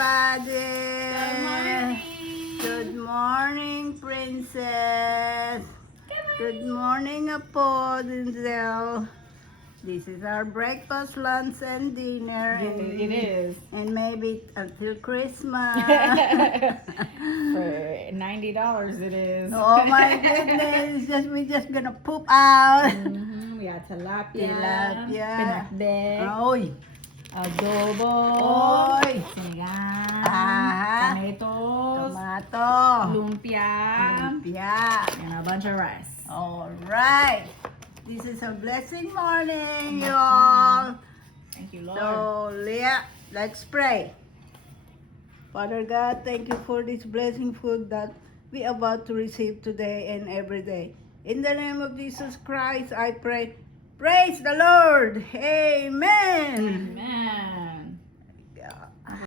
everybody. Good morning. Good morning, princess. Good morning, Apo, Denzel. This is our breakfast, lunch, and dinner. It is. And maybe until Christmas. For $90 it is. Oh my goodness, we're just gonna poop out. We got tilapia, Tilapia. pinakbet, Oy. adobo, Oy. sinigang, Ah. tomatoes, Tomato. lumpia, Lumpia. and a bunch of rice. All right. This is a blessing morning, you all. Thank you, Lord. So, Leah, let's pray. Father God, thank you for this blessing food that we are about to receive today and every day. In the name of Jesus Christ, I pray. Praise the Lord. Amen. Amen.